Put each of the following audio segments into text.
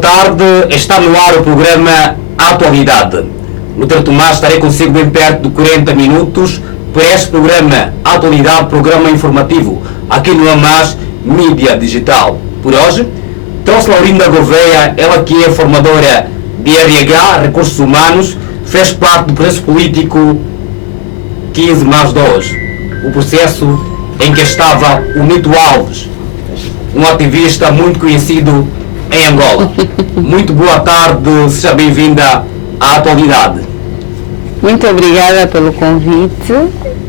Tarde está no ar o programa Atualidade. No Dr. Tomás estarei consigo bem perto de 40 minutos para este programa Atualidade, programa informativo, aqui no AMAS Mídia Digital. Por hoje, trouxe Laurinda Gouveia, ela que é formadora de RH, Recursos Humanos, fez parte do processo político 15+2, o processo em que estava o Nito Alves, um ativista muito conhecido em Angola. Muito boa tarde, seja bem-vinda à Atualidade. Muito obrigada pelo convite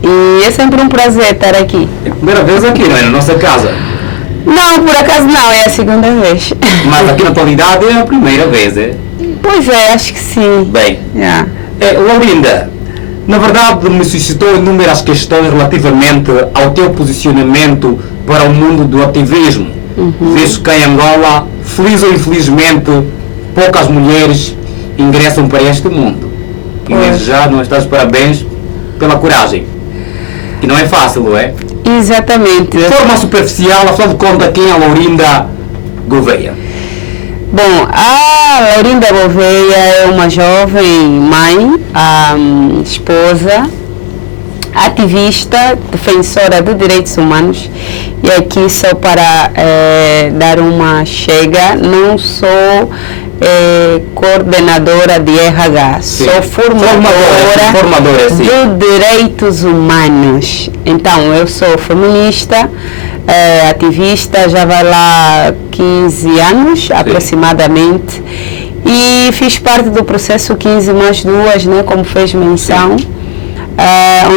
e é sempre um prazer estar aqui. É a primeira vez aqui, não é? Na nossa casa. Não, por acaso não, é a segunda vez. Mas aqui na Atualidade é a primeira vez, é? Pois é, acho que sim. Bem, Yeah. Laurinda, na verdade me suscitou inúmeras questões relativamente ao teu posicionamento para o mundo do ativismo. Visto que em Angola, feliz ou infelizmente, poucas mulheres ingressam para este mundo. E desde já não estás de parabéns pela coragem. E não é fácil, não é? Exatamente. De forma superficial, afinal de contas, quem é a Laurinda Gouveia? Bom, a Laurinda Gouveia é uma jovem mãe, esposa, ativista, defensora de direitos humanos, e aqui só para dar uma chega, não sou coordenadora de RH, Sim. sou formadora sim. de direitos humanos. Então, eu sou feminista, ativista, já vai lá 15 anos aproximadamente, e fiz parte do processo 15+2, né, como fez menção.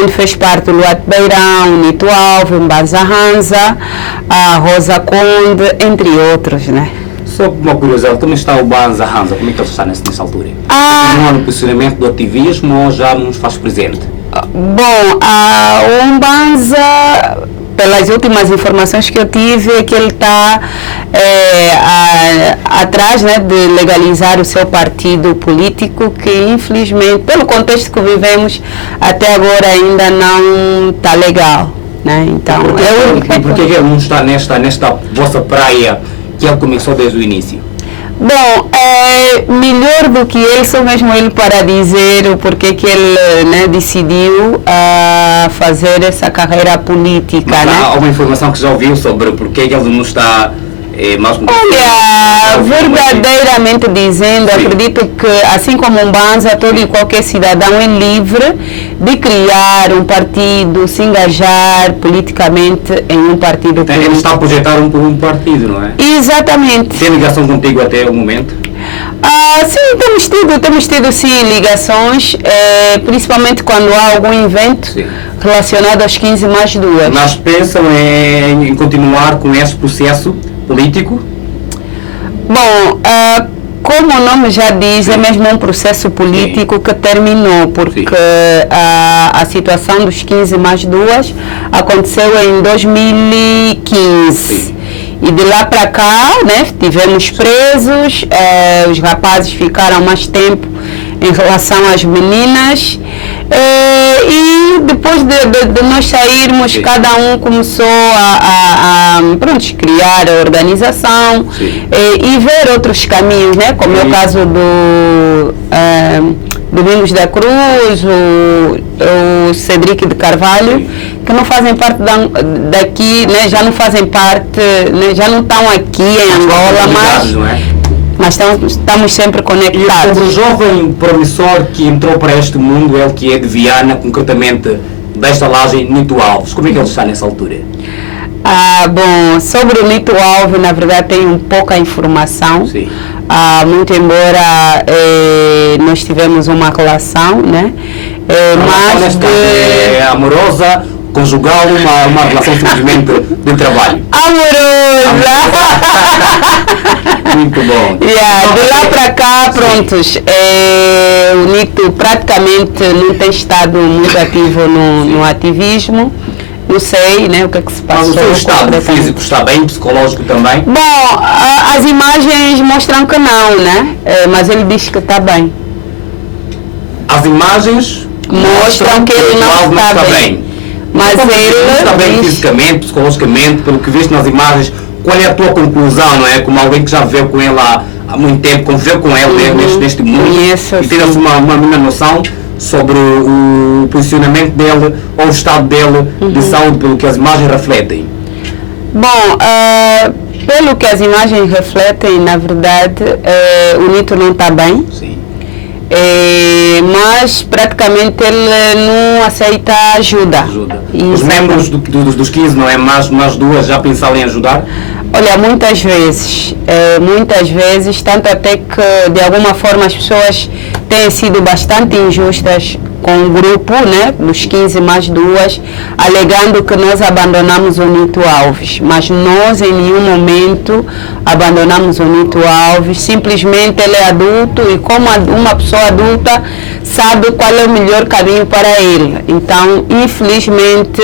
Onde fez parte o Luat Beirão, Nito Alves, Mbanza Hanza, a Rosa Conde, entre outros, né? Só uma curiosidade, como está o Mbanza Hanza? Como é que ele está nessa altura? Continua no posicionamento do ativismo ou já nos faz presente? Bom, o Mbanza, pelas últimas informações que eu tive, é que ele está atrás, né, de legalizar o seu partido político, que infelizmente, pelo contexto que vivemos, até agora ainda não está legal, né? Então, por que ele não está nesta vossa praia que ele começou desde o início? Bom, melhor do que ele, só mesmo ele para dizer o porquê que ele, né, decidiu fazer essa carreira política. Mas né? há uma informação que já ouviu sobre porquê que ele não está mais... Olha, verdadeiramente dizendo, Sim. acredito que, assim como um Mbanza, todo e qualquer cidadão é livre de criar um partido, se engajar politicamente em um partido político. Ele está a projetar um partido, não é? Exatamente. Tem ligação contigo até o momento? Sim, temos tido sim ligações, principalmente quando há algum evento Sim. relacionado aos 15+2. Mas pensam em continuar com esse processo político? Bom, como o nome já diz, é mesmo um processo político que terminou, porque a situação dos 15+2 aconteceu em 2015. Sim. E de lá para cá, né, tivemos presos, os rapazes ficaram mais tempo em relação às meninas, e depois de nós sairmos, Sim. cada um começou a criar a organização e ver outros caminhos, né, como é o caso do Domingos da Cruz, o Cedric de Carvalho, que não fazem parte daqui, né, já não fazem parte, né, já não estão aqui em Angola, mas estamos sempre E conectados. sobre o jovem promissor que entrou para este mundo, ele que é de Viana, concretamente da estalagem Nito Alves, como é que ele está nessa altura? Bom, sobre o Nito Alves, na verdade, tenho pouca informação. Sim. Muito embora nós tivemos uma relação, né? Mas é amorosa, conjugal, uma relação simplesmente de trabalho. Amorosa! Muito bom. De lá para cá, prontos, o Nito praticamente não tem estado muito ativo no ativismo. Não sei, né, o que é que se passa. Mas o seu estado físico está bem, psicológico também? Bom, as imagens mostram que não, né? Mas ele diz que está bem. As imagens mostram que ele não está bem. Mas ele está bem fisicamente, psicologicamente, pelo que viste nas imagens. Qual é a tua conclusão, não é? Como alguém que já viveu com ele há há muito tempo, conviveu com ele neste mundo. Conheço, e tem uma mínima noção sobre o posicionamento dele ou o estado dele de saúde, pelo que as imagens refletem. Bom, pelo que as imagens refletem, na verdade, o Nito não está bem. Sim. Mas praticamente ele não aceita ajuda. Os membros dos 15, não é? Mais duas já pensaram em ajudar? Olha, muitas vezes, tanto até que de alguma forma as pessoas têm sido bastante injustas com o grupo, né, dos 15 mais duas, alegando que nós abandonamos o Nito Alves, mas nós em nenhum momento abandonamos o Nito Alves, simplesmente ele é adulto e como uma pessoa adulta sabe qual é o melhor caminho para ele. Então, infelizmente,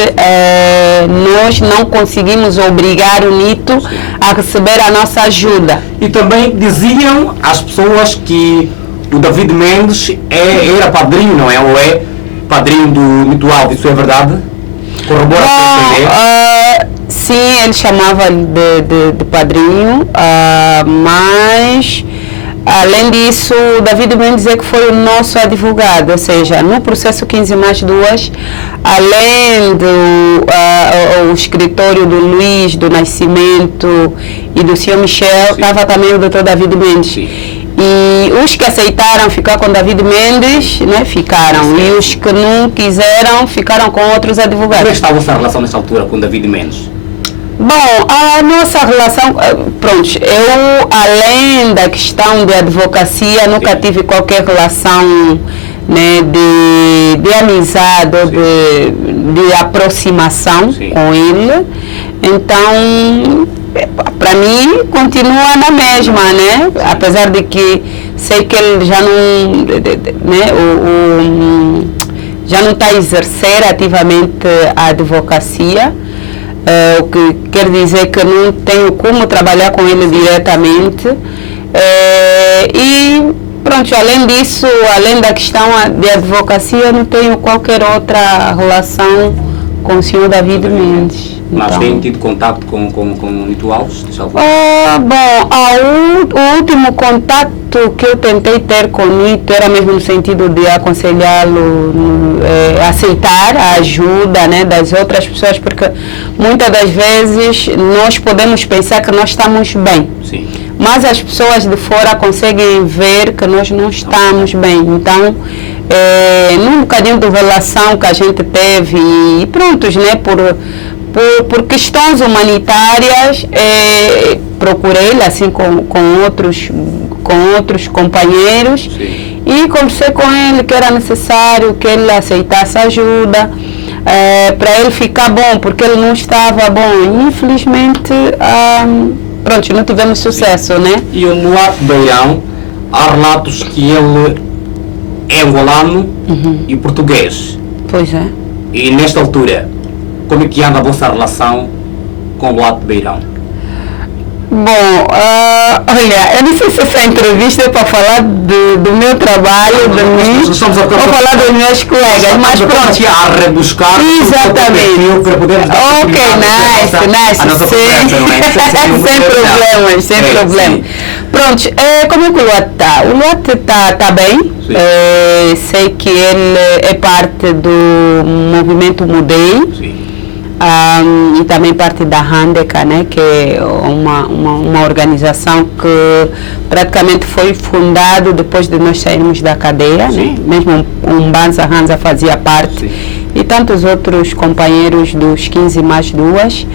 nós não conseguimos obrigar o Nito a receber a nossa ajuda. E também diziam as pessoas que o David Mendes era padrinho, não é? Ou é padrinho do Nito Alves, isso é verdade? Corrobora com a sim, ele chamava de padrinho, mas além disso, o David Mendes é que foi o nosso advogado, ou seja, no processo 15 mais 2, além do escritório do Luiz, do Nascimento e do Sr. Michel, estava também o Dr. David Mendes. Sim. E os que aceitaram ficar com David Mendes, né, ficaram. Sim. E os que não quiseram, ficaram com outros advogados. Como está a vossa relação nessa altura com David Mendes? Bom, a nossa relação, pronto, eu além da questão de advocacia, nunca tive qualquer relação, né, de amizade ou de aproximação com ele. Então, para mim, continua na mesma, né? Apesar de que sei que ele já não, né, já não está a exercer ativamente a advocacia, o que quer dizer que não tenho como trabalhar com ele diretamente. E pronto, além disso, além da questão de advocacia, não tenho qualquer outra relação com o senhor David Mendes. Mas então, tem tido contato com o Nito Alves? Bom, o último contato que eu tentei ter com o Nito era mesmo no sentido de aconselhá-lo a aceitar a ajuda, né, das outras pessoas, porque muitas das vezes nós podemos pensar que nós estamos bem. Sim. Mas as pessoas de fora conseguem ver que nós não estamos bem. Então, num bocadinho de relação que a gente teve e prontos, né, por questões humanitárias, procurei-lhe assim com outros companheiros. Sim. E conversei com ele que era necessário que ele aceitasse ajuda para ele ficar bom, porque ele não estava bom. Infelizmente, pronto, não tivemos sucesso, né? E o Luato Beirão, há relatos que ele é angolano e português. Pois é. E nesta altura, como é que anda a vossa relação com o Luato Beirão? Bom, olha, eu não sei se essa entrevista é para falar do meu trabalho, de mim, ou falar dos meus colegas, mas pronto. A rebuscar. Exatamente. Para poder ok, nice. Sem problemas. Pronto, como é que o Luato está? O Luato está bem. Sei que ele é parte do movimento Mudei. Sim. E também parte da Handeka, né, que é uma organização que praticamente foi fundada depois de nós sairmos da cadeia, né? Mesmo o Banza Hanza fazia parte. Sim. E tantos outros companheiros dos 15 mais 2.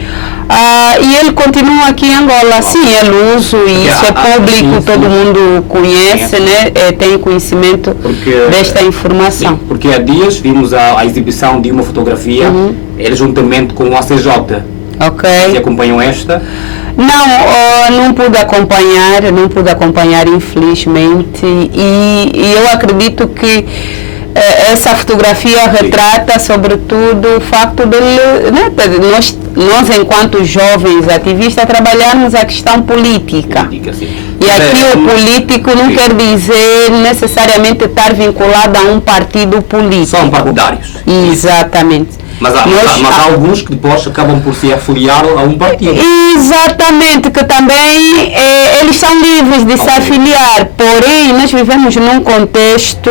E ele continua aqui em Angola. Sim, ele usa e isso é público, todo mundo conhece, né? Tem conhecimento desta informação. Sim, porque há dias vimos a exibição de uma fotografia, ele juntamente com o ACJ. Ok. Você acompanhou esta? Não pude acompanhar infelizmente. E eu acredito que essa fotografia retrata sobretudo o facto dele, né, nós enquanto jovens ativistas trabalharmos a questão política. Sim. E aqui o político não quer dizer necessariamente estar vinculado a um partido político. São partidários. Exatamente. Mas há alguns que depois acabam por se afiliar a um partido. Exatamente, que também eles são livres de se afiliar, porém nós vivemos num contexto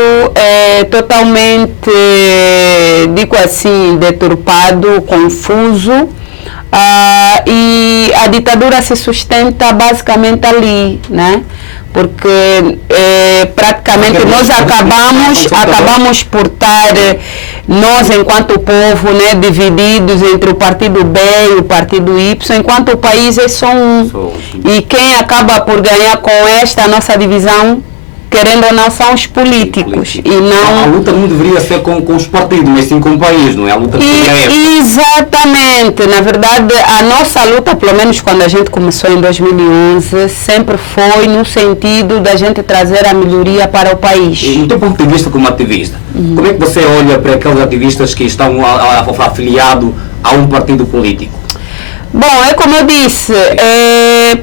totalmente, digo assim, deturpado, confuso, e a ditadura se sustenta basicamente ali, né? Porque praticamente nós acabamos por estar, nós enquanto povo, né, divididos entre o partido B e o partido Y, enquanto o país é só um. E quem acaba por ganhar com esta nossa divisão, querendo ou não, são os políticos. E não... A luta não deveria ser com os partidos, mas sim com o país, não é? A luta seria essa. Exatamente. Na verdade, a nossa luta, pelo menos quando a gente começou em 2011, sempre foi no sentido da gente trazer a melhoria para o país. E do teu ponto de vista como ativista, como é que você olha para aqueles ativistas que estão afiliados a um partido político? Bom, é como eu disse,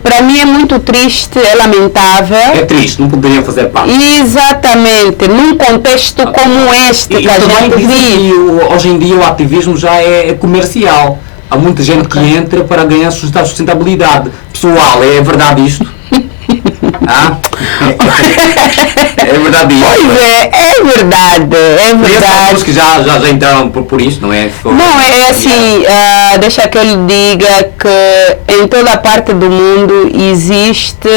para mim é muito triste, é lamentável. É triste, não poderiam fazer parte. Exatamente, num contexto como este que a gente vive. Hoje em dia o ativismo já é comercial. Há muita gente que entra para ganhar sustentabilidade pessoal. É verdade isto? É verdade isso? Pois é verdade, é verdade. Pessoas que já entraram por isso, não é? Não, é assim, deixa que eu lhe diga que em toda a parte do mundo existe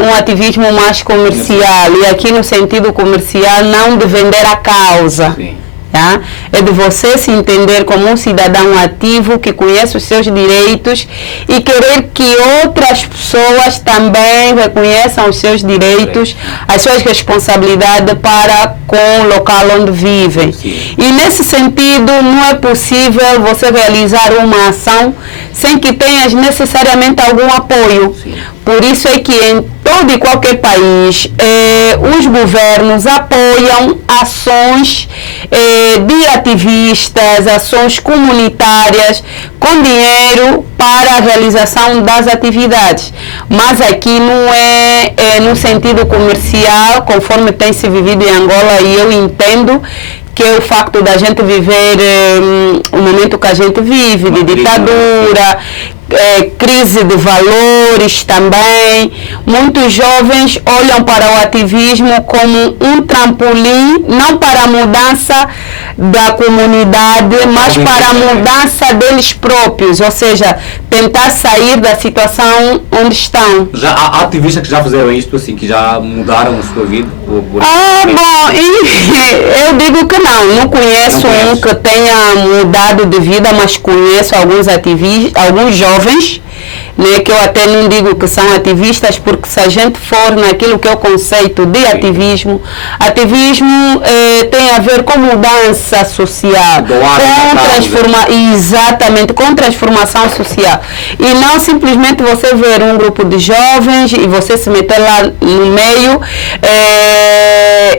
um ativismo mais comercial, e aqui no sentido comercial não de vender a causa. Sim. Tá? É de você se entender como um cidadão ativo que conhece os seus direitos e querer que outras pessoas também reconheçam os seus direitos, as suas responsabilidades para com o local onde vivem. Sim. E nesse sentido não é possível você realizar uma ação sem que tenhas necessariamente algum apoio. Sim. Por isso é que em todo e qualquer país, os governos apoiam ações de ativistas, ações comunitárias, com dinheiro para a realização das atividades. Mas aqui não é no sentido comercial, conforme tem se vivido em Angola, e eu entendo que é o facto da gente viver o momento que a gente vive, de ditadura, crise de valores também. Muitos jovens olham para o ativismo como um trampolim, não para a mudança da comunidade, mas para a mudança deles próprios, ou seja, tentar sair da situação onde estão. Já há ativistas que já fizeram isto, assim, que já mudaram a sua vida? Bom, eu digo que não conheço um que tenha mudado de vida, mas conheço alguns ativistas, alguns jovens, né, que eu até não digo que são ativistas, porque se a gente for naquilo que é o conceito de ativismo tem a ver com mudança social, com transformação social, e não simplesmente você ver um grupo de jovens e você se meter lá no meio,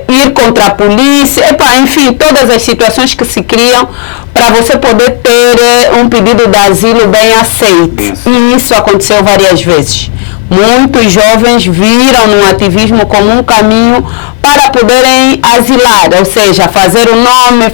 ir contra a polícia, enfim, todas as situações que se criam para você poder ter um pedido de asilo bem aceito. E isso aconteceu várias vezes. Muitos jovens viram no ativismo como um caminho para poderem asilar, ou seja, fazer o nome,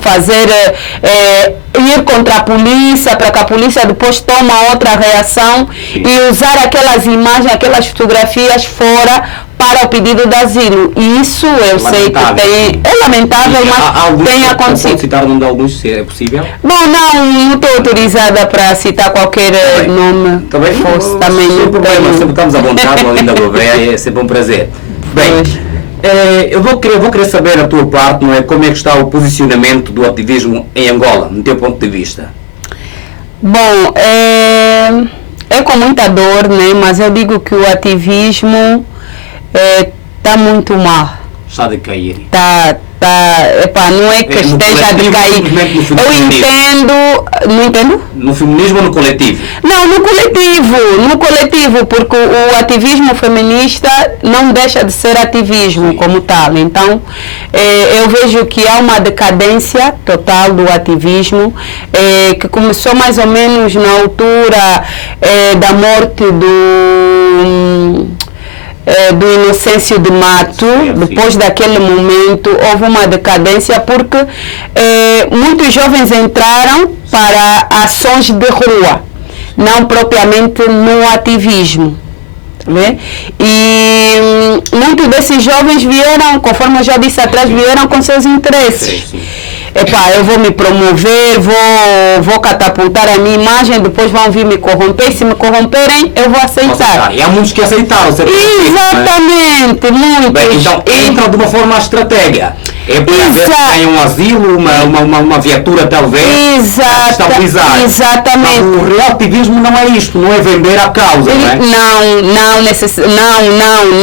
ir contra a polícia, para que a polícia depois tome outra reação e usar aquelas imagens, aquelas fotografias fora para o pedido de asilo. Isso eu sei que é lamentável, mas tem acontecido. Pode citar o nome de alguns, se é possível? Bom, não estou autorizada para citar qualquer nome. Também fosse, também não problema, sempre estamos à vontade, além da Gouveia, é sempre um prazer. Bem, eu vou querer saber a tua parte, não é, como é que está o posicionamento do ativismo em Angola, no teu ponto de vista? Bom, é com muita dor, né, mas eu digo que o ativismo está muito mal. Está a decair. Não é que esteja a decair. Eu entendo. Não entendo? No feminismo ou no coletivo? Não, no coletivo, porque o ativismo feminista não deixa de ser ativismo como tal. Então, eu vejo que há uma decadência total do ativismo, que começou mais ou menos na altura da morte do Inocêncio de Mato, depois daquele momento houve uma decadência porque muitos jovens entraram para ações de rua, não propriamente no ativismo. Né? E muitos desses jovens vieram, conforme eu já disse atrás, vieram com seus interesses. Epá, eu vou me promover, vou catapultar a minha imagem, depois vão vir me corromper, se me corromperem, eu vou aceitar. E há muitos que aceitaram. Exatamente, muitos. Bem, então entra de uma forma estratégia. É para ver se tem um asilo, uma viatura talvez, estabilizar. Exatamente. Mas o real ativismo não é isto, não é vender a causa, não é? Não,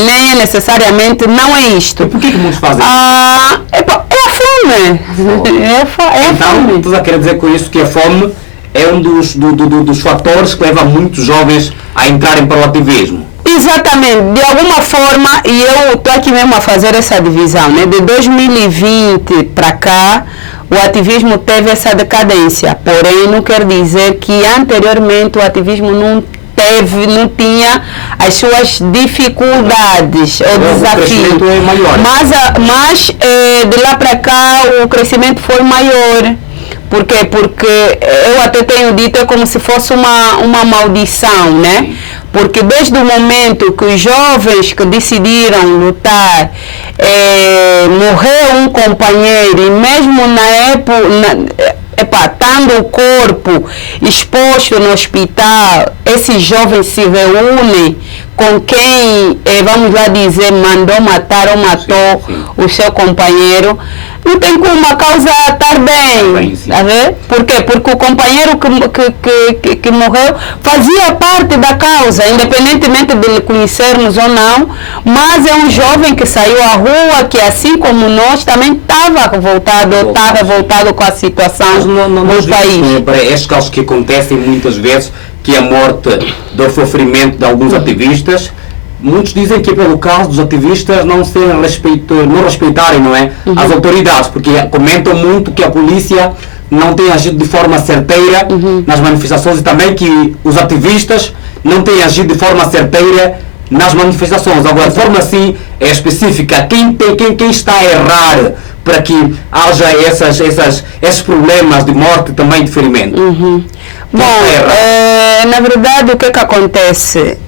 nem é necessariamente, não é isto. E por que muitos fazem isso? É a fome. Então, tu já quer dizer com isso que a fome é um dos fatores que leva muitos jovens a entrarem para o ativismo. Exatamente, de alguma forma, e eu estou aqui mesmo a fazer essa divisão, né? De 2020 para cá, o ativismo teve essa decadência, porém não quer dizer que anteriormente o ativismo não tinha as suas dificuldades ou desafios. O crescimento é maior. Mas de lá para cá o crescimento foi maior. Por quê? Porque eu até tenho dito, é como se fosse uma maldição, né? Sim. Porque desde o momento que os jovens que decidiram lutar, morreu um companheiro, e mesmo na época, estando o corpo exposto no hospital, esses jovens se reúnem com quem, vamos lá dizer, mandou matar ou matou o seu companheiro. Não tem como a causa estar bem, tá vendo? Por quê? Porque o companheiro que morreu fazia parte da causa, independentemente de lhe conhecermos ou não, mas é um jovem que saiu à rua, que assim como nós, também estava revoltado com a situação do país. Estes casos que acontecem muitas vezes, que a morte do sofrimento de alguns ativistas, muitos dizem que é pelo caso dos ativistas não respeitarem, não é, as autoridades, porque comentam muito que a polícia não tem agido de forma certeira nas manifestações e também que os ativistas não têm agido de forma certeira nas manifestações. Agora, de forma assim específica, quem está a errar para que haja esses problemas de morte e também de ferimento? Bom, na verdade, o que acontece?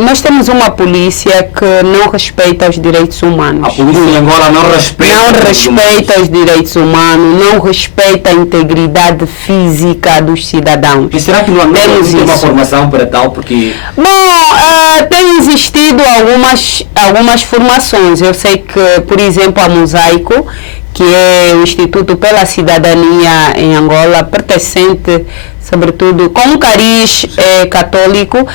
Nós temos uma polícia que não respeita os direitos humanos. A polícia em Angola não respeita os direitos humanos, não respeita a integridade física dos cidadãos. E será que não tem uma formação para tal? Porque... Bom, tem existido algumas formações. Eu sei que, por exemplo, a Mosaico, que é o Instituto pela Cidadania em Angola, pertencente, sobretudo, com um cariz católico,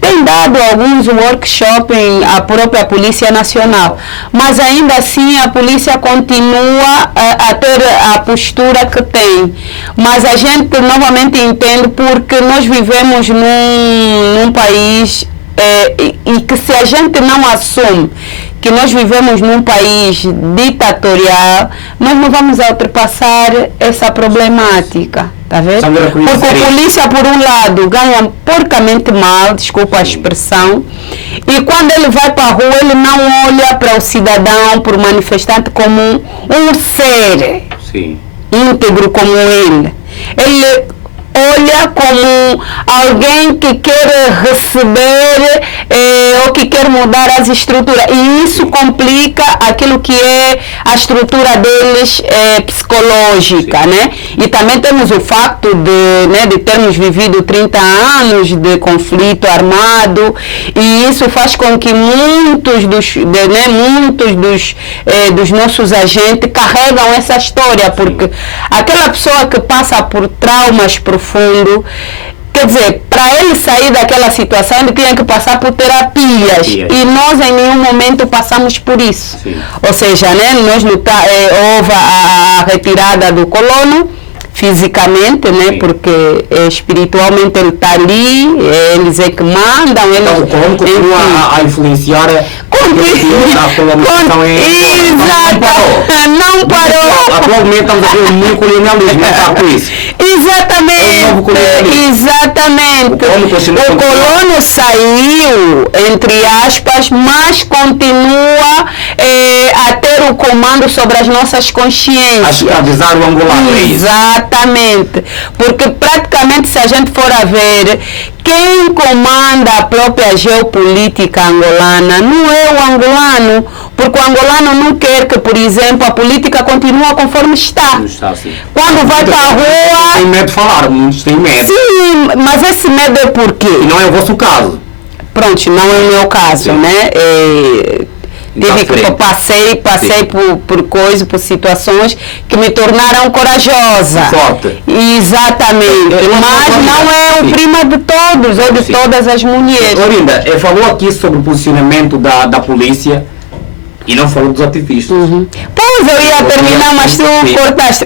tem dado alguns workshops à própria Polícia Nacional, mas ainda assim a polícia continua a ter a postura que tem. Mas a gente novamente entende porque nós vivemos num país e que se a gente não assume que nós vivemos num país ditatorial, nós não vamos ultrapassar essa problemática, tá vendo? Porque a polícia, por um lado, ganha porcamente mal, desculpa a expressão, e quando ele vai para a rua, ele não olha para o cidadão, para o manifestante, como um ser íntegro como ele. Ele olha como alguém que quer receber ou que quer mudar as estruturas. E isso complica aquilo que é a estrutura deles psicológica, né? E também temos o facto de termos vivido 30 anos de conflito armado, e isso faz com que muitos dos nossos agentes carregam essa história, porque aquela pessoa que passa por traumas profundos, quer dizer, para ele sair daquela situação, ele tinha que passar por terapias. E nós em nenhum momento passamos por isso. Ou seja, né, houve a retirada do colono, fisicamente, né? Sim. Porque espiritualmente ele está ali, eles é que mandam. Então, Eles, como continua a influenciar a colonização não parou. Atualmente estamos a ver um novo colonialismo, não está com isso. Exatamente, exatamente. O colono saiu, entre aspas, mas continua a ter o comando sobre as nossas consciências. A escravizar o angolano. Exatamente. Porque praticamente, se a gente for a ver, quem comanda a própria geopolítica angolana não é o angolano, porque o angolano não quer que, por exemplo, a política continue conforme está. Quando vai para a rua... Tem medo de falar, muitos têm medo. Sim, mas esse medo é por quê? E não é o vosso caso. Pronto, não é o meu caso, Sim. né? Passei por coisas, por situações que me tornaram corajosa. Forte. Exatamente. Mas não é o prima de todos, ou de todas as mulheres. Orinda, falou aqui sobre o posicionamento da polícia e não falou dos ativistas. Pois, eu ia terminar, mas tu cortaste.